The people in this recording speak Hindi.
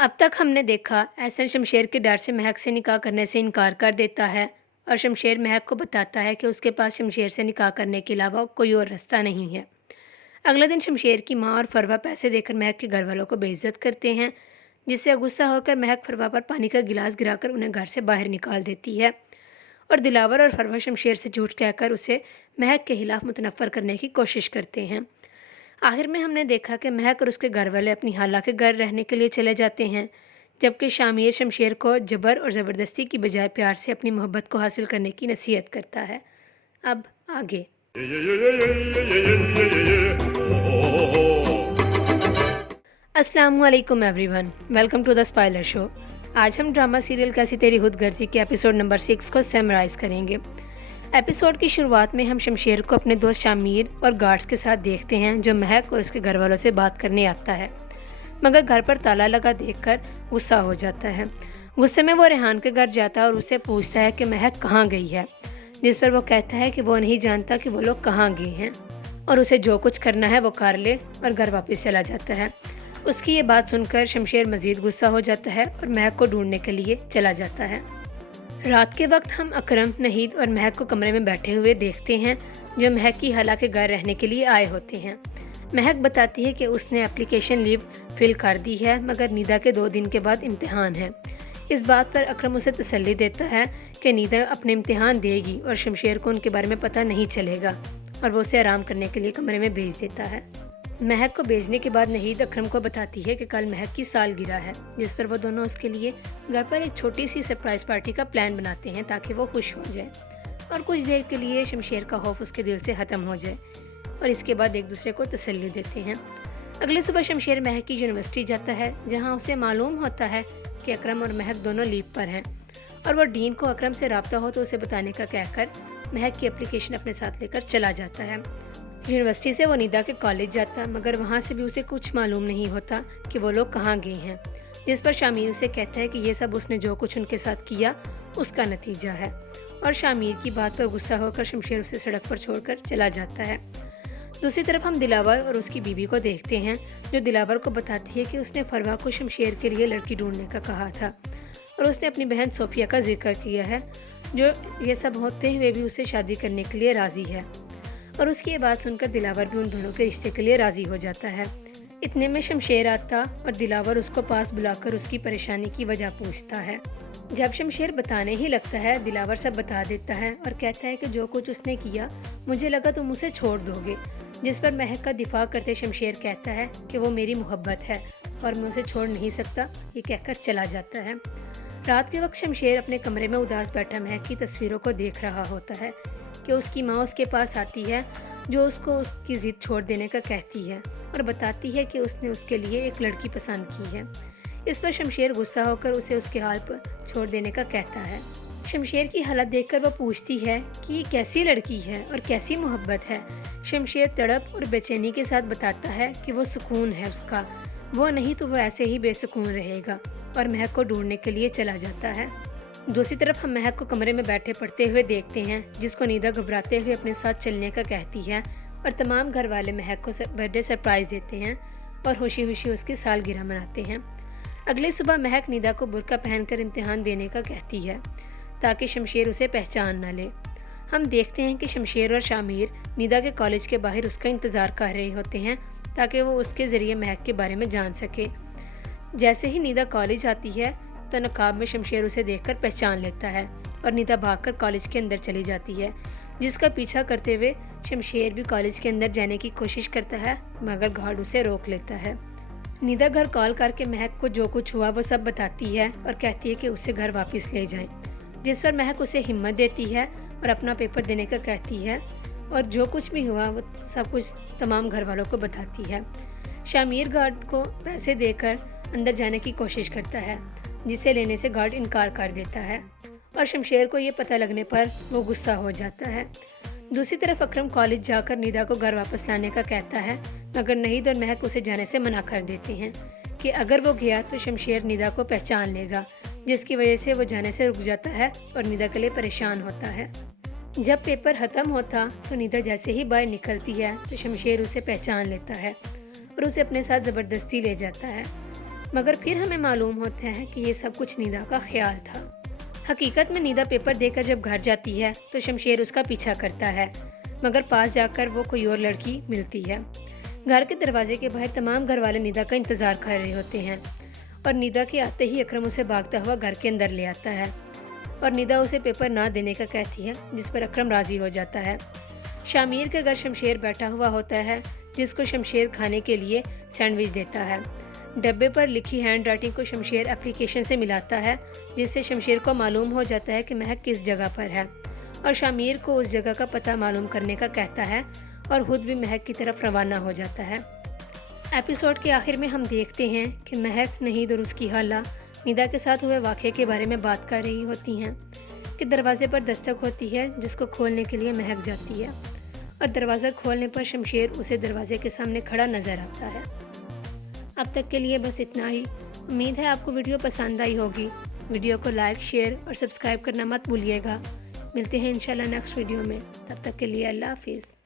अब तक हमने देखा एहसन शमशेर के डर से महक से निकाह करने से इनकार कर देता है और शमशेर महक को बताता है कि उसके पास शमशेर से निकाह करने के अलावा कोई और रास्ता नहीं है। अगले दिन शमशेर की माँ और फरवा पैसे देकर महक के घर वालों को बेइज्जत करते हैं, जिससे गुस्सा होकर महक फरवा पर पानी का गिलास गिराकर उन्हें घर से बाहर निकाल देती है और दिलावर और फरवा शमशेर से झूठ कहकर उसे महक के खिलाफ मुतनफ़र करने की कोशिश करते हैं। आखिर में हमने देखा कि महक और उसके घर वाले अपनी खाला के घर रहने के लिए चले जाते हैं, जबकि शामिर शमशेर को जबर और ज़बरदस्ती की बजाय प्यार से अपनी मोहब्बत को हासिल करने की नसीहत करता है। अब आगे। अस्सलामुअलैकुम everyone, welcome to the spoiler show. आज हम ड्रामा सीरियल कैसी तेरी खुद गर्जी के एपिसोड नंबर 6 को समराइज़ करेंगे। एपिसोड की शुरुआत में हम शमशेर को अपने दोस्त शामिर और गार्ड्स के साथ देखते हैं, जो महक और उसके घर वालों से बात करने आता है, मगर घर पर ताला लगा देखकर गुस्सा हो जाता है। गुस्से में वो रेहान के घर जाता है और उससे पूछता है कि महक कहाँ गई है, जिस पर वो कहता है कि वो नहीं जानता कि वो लोग कहाँ गए हैं और उसे जो कुछ करना है वो कर ले और घर वापस चला जाता है। उसकी ये बात सुनकर शमशेर मज़ीद गुस्सा हो जाता है और महक को ढूंढने के लिए चला जाता है। रात के वक्त हम अकरम, नहीद और महक को कमरे में बैठे हुए देखते हैं, जो महक की खाला के घर रहने के लिए आए होते हैं। महक बताती है कि उसने एप्लीकेशन लीव फिल कर दी है, मगर नीदा के 2 दिन के बाद इम्तिहान है। इस बात पर अकरम उसे तसल्ली देता है कि नीदा अपने इम्तिहान देगी और शमशेर को उनके बारे में पता नहीं चलेगा, और वो उसे आराम करने के लिए कमरे में भेज देता है। महक को भेजने के बाद नहीद अकरम को बताती है कि कल महक की सालगिरह है, जिस पर वो दोनों उसके लिए घर पर एक छोटी सी सरप्राइज़ पार्टी का प्लान बनाते हैं ताकि वो खुश हो जाए और कुछ देर के लिए शमशेर का खौफ उसके दिल से ख़त्म हो जाए, और इसके बाद एक दूसरे को तसल्ली देते हैं। अगली सुबह शमशेर महक की यूनिवर्सिटी जाता है, जहाँ उसे मालूम होता है कि अकरम और महक दोनों लीव पर हैं, और वह डीन को अकरम से रब्ता हो तो उसे बताने का कहकर महक की एप्लीकेशन अपने साथ लेकर चला जाता है। यूनिवर्सिटी से वो नीदा के कॉलेज जाता, मगर वहाँ से भी उसे कुछ मालूम नहीं होता कि वो लोग कहाँ गए हैं, जिस पर शामिर उसे कहता है कि ये सब उसने जो कुछ उनके साथ किया उसका नतीजा है, और शामिर की बात पर गुस्सा होकर शमशेर उसे सड़क पर छोड़कर चला जाता है। दूसरी तरफ हम दिलावर और उसकी बीवी को देखते हैं, जो दिलावर को बताती है कि उसने फरवा को शमशेर के लिए लड़की ढूंढने का कहा था और उसने अपनी बहन सोफिया का जिक्र किया है, जो ये सब होते हुए भी उसे शादी करने के लिए राज़ी है, और उसकी ये बात सुनकर दिलावर भी उन दोनों के रिश्ते के लिए राज़ी हो जाता है। इतने में शमशेर आता और दिलावर उसको पास बुलाकर उसकी परेशानी की वजह पूछता है। जब शमशेर बताने ही लगता है, दिलावर सब बता देता है और कहता है कि जो कुछ उसने किया मुझे लगा तुम उसे छोड़ दोगे, जिस पर महक का दिफा करते शमशेर कहता है कि वो मेरी मोहब्बत है और मैं उसे छोड़ नहीं सकता, ये कहकर चला जाता है। रात के वक्त शमशेर अपने कमरे में उदास बैठा महक की तस्वीरों को देख रहा होता है कि उसकी माँ उसके पास आती है, जो उसको उसकी ज़िद छोड़ देने का कहती है और बताती है कि उसने उसके लिए एक लड़की पसंद की है। इस पर शमशेर गुस्सा होकर उसे उसके हाल पर छोड़ देने का कहता है। शमशेर की हालत देखकर वह पूछती है कि ये कैसी लड़की है और कैसी मोहब्बत है। शमशेर तड़प और बेचैनी के साथ बताता है कि वो सुकून है उसका, वो नहीं तो वो ऐसे ही बेसुकून रहेगा, और महक को ढूंढने के लिए चला जाता है। दूसरी तरफ हम महक को कमरे में बैठे पढ़ते हुए देखते हैं, जिसको नीदा घबराते हुए अपने साथ चलने का कहती है, और तमाम घर वाले महक को बर्थडे सरप्राइज़ देते हैं और खुशी खुशी उसकी सालगिरह मनाते हैं। अगली सुबह महक नीदा को बुर्का पहनकर इम्तिहान देने का कहती है ताकि शमशेर उसे पहचान न ले। हम देखते हैं कि शमशेर और शामिर नीदा के कॉलेज के बाहर उसका इंतज़ार कर रहे होते हैं ताकि वो उसके ज़रिए महक के बारे में जान सके। जैसे ही नीदा कॉलेज आती है तो नकाब में शमशेर उसे देखकर पहचान लेता है और नीदा भागकर कॉलेज के अंदर चली जाती है, जिसका पीछा करते हुए शमशेर भी कॉलेज के अंदर जाने की कोशिश करता है, मगर गार्ड उसे रोक लेता है। नीदा घर कॉल करके महक को जो कुछ हुआ वो सब बताती है और कहती है कि उसे घर वापस ले जाएं, जिस पर महक उसे हिम्मत देती है और अपना पेपर देने का कहती है, और जो कुछ भी हुआ वो सब कुछ तमाम घर वालों को बताती है। शामिर गार्ड को पैसे देकर अंदर जाने की कोशिश करता है, जिसे लेने से गार्ड इनकार कर देता है, और शमशेर को ये पता लगने पर वो गुस्सा हो जाता है। दूसरी तरफ अकरम कॉलेज जाकर नीदा को घर वापस लाने का कहता है, मगर नहीद और महक उसे जाने से मना कर देते हैं कि अगर वो गया तो शमशेर नीदा को पहचान लेगा, जिसकी वजह से वो जाने से रुक जाता है और नीदा के लिए परेशान होता है। जब पेपर ख़त्म होता तो नीदा जैसे ही बाहर निकलती है तो शमशेर उसे पहचान लेता है और उसे अपने साथ ज़बरदस्ती ले जाता है। मगर फिर हमें मालूम होता है कि ये सब कुछ निदा का ख्याल था। हकीकत में निदा पेपर देकर जब घर जाती है तो शमशेर उसका पीछा करता है, मगर पास जाकर वो कोई और लड़की मिलती है। घर के दरवाजे के बाहर तमाम घर वाले निदा का इंतज़ार कर रहे होते हैं और निदा के आते ही अकरम उसे भागता हुआ घर के अंदर ले आता है और निदा उसे पेपर ना देने का कहती है, जिस पर अकरम राज़ी हो जाता है। शामिर के घर शमशेर बैठा हुआ होता है, जिसको शमशेर खाने के लिए सैंडविच देता है। डब्बे पर लिखी हैंड राइटिंग को शमशेर एप्लीकेशन से मिलाता है, जिससे शमशेर को मालूम हो जाता है कि महक किस जगह पर है और शामिर को उस जगह का पता मालूम करने का कहता है और खुद भी महक की तरफ रवाना हो जाता है। एपिसोड के आखिर में हम देखते हैं कि महक नहीद और उसकी हाला निदा के साथ हुए वाक़े के बारे में बात कर रही होती हैं कि दरवाजे पर दस्तक होती है, जिसको खोलने के लिए महक जाती है और दरवाज़ा खोलने पर शमशेर उसे दरवाजे के सामने खड़ा नज़र आता है। अब तक के लिए बस इतना ही। उम्मीद है आपको वीडियो पसंद आई होगी। वीडियो को लाइक, शेयर और सब्सक्राइब करना मत भूलिएगा। मिलते हैं इंशाल्लाह नेक्स्ट वीडियो में। तब तक के लिए अल्लाह हाफिज़।